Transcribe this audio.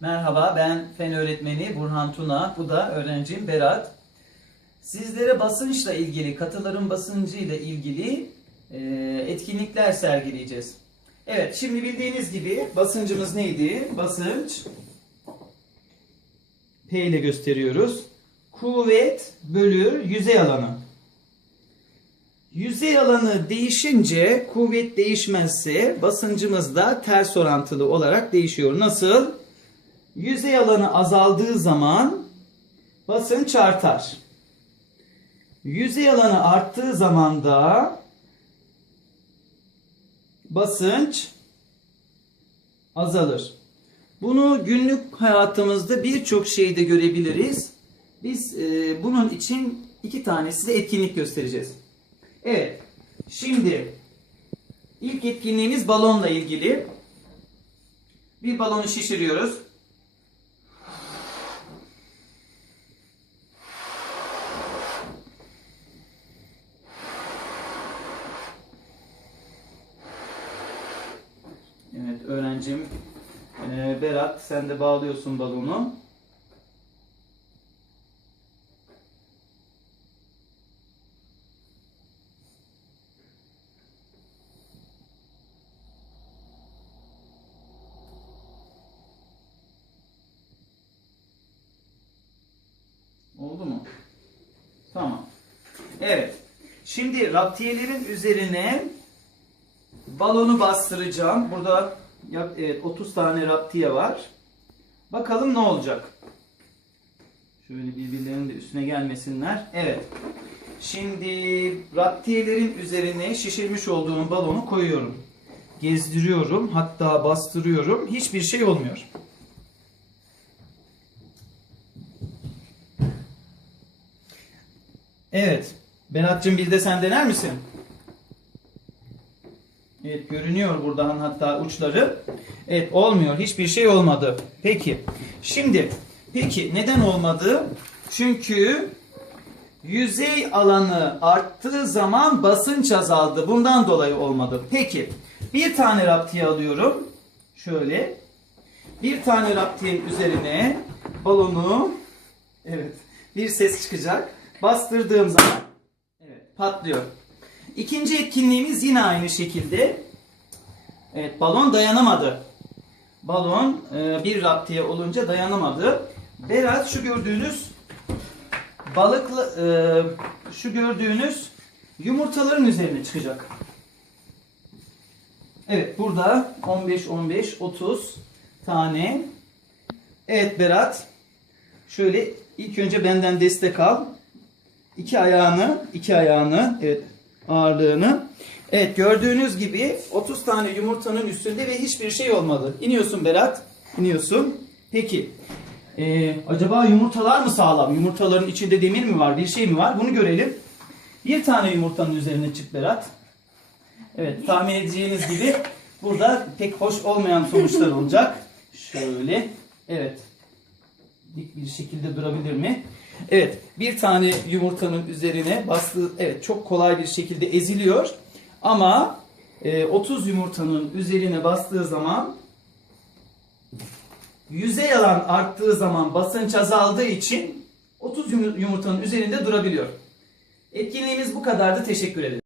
Merhaba ben fen öğretmeni Burhan Tuna. Bu da öğrencim Berat. Sizlere basınçla ilgili, katıların basıncıyla ilgili e, etkinlikler sergileyeceğiz. Evet şimdi bildiğiniz gibi basıncımız neydi? Basınç P ile gösteriyoruz. Kuvvet bölü yüzey alanı. Yüzey alanı değişince kuvvet değişmezse basıncımız da ters orantılı olarak değişiyor. Nasıl? Yüzey alanı azaldığı zaman basınç artar. Yüzey alanı arttığı zaman da basınç azalır. Bunu günlük hayatımızda birçok şeyde görebiliriz. Biz e, bunun için iki tane size etkinlik göstereceğiz. Evet. Şimdi ilk etkinliğimiz balonla ilgili. Bir balonu şişiriyoruz. Evet öğrencim e, Berat sen de bağlıyorsun balonu. Oldu mu? Tamam. Evet. Şimdi raptiyelerin üzerine balonu bastıracağım. Burada evet, 30 tane raptiye var. Bakalım ne olacak. Şöyle birbirlerinin de üstüne gelmesinler. Evet. Şimdi raptiyelerin üzerine şişirmiş olduğum balonu koyuyorum. Gezdiriyorum. Hatta bastırıyorum. Hiçbir şey olmuyor. Evet. Berat'cığım bir de sen dener misin? Evet görünüyor buradan hatta uçları. Evet olmuyor. Hiçbir şey olmadı. Peki. Şimdi peki neden olmadı? Çünkü yüzey alanı arttığı zaman basınç azaldı. Bundan dolayı olmadı. Peki bir tane raptiye alıyorum. Şöyle. Bir tane raptiyenin üzerine balonu evet bir ses çıkacak. Bastırdığım zaman evet patlıyor. İkinci etkinliğimiz yine aynı şekilde. Evet balon dayanamadı. Balon e, bir raptiye olunca dayanamadı. Berat şu gördüğünüz balıklı e, şu gördüğünüz yumurtaların üzerine çıkacak. Evet burada 15 15 30 tane. Evet Berat şöyle ilk önce benden destek al. İki ayağını, iki ayağını, evet ağırlığını. Evet gördüğünüz gibi 30 tane yumurtanın üstünde ve hiçbir şey olmadı. İniyorsun Berat, iniyorsun. Peki ee, acaba yumurtalar mı sağlam? Yumurtaların içinde demir mi var, bir şey mi var? Bunu görelim. Bir tane yumurtanın üzerine çık Berat. Evet tahmin edeceğiniz gibi burada pek hoş olmayan sonuçlar olacak. Şöyle, evet dik bir şekilde durabilir mi? Evet, bir tane yumurtanın üzerine bastığı, evet çok kolay bir şekilde eziliyor. Ama e, 30 yumurtanın üzerine bastığı zaman yüzey alan arttığı zaman basınç azaldığı için 30 yumurtanın üzerinde durabiliyor. Etkinliğimiz bu kadardı. Teşekkür ederim.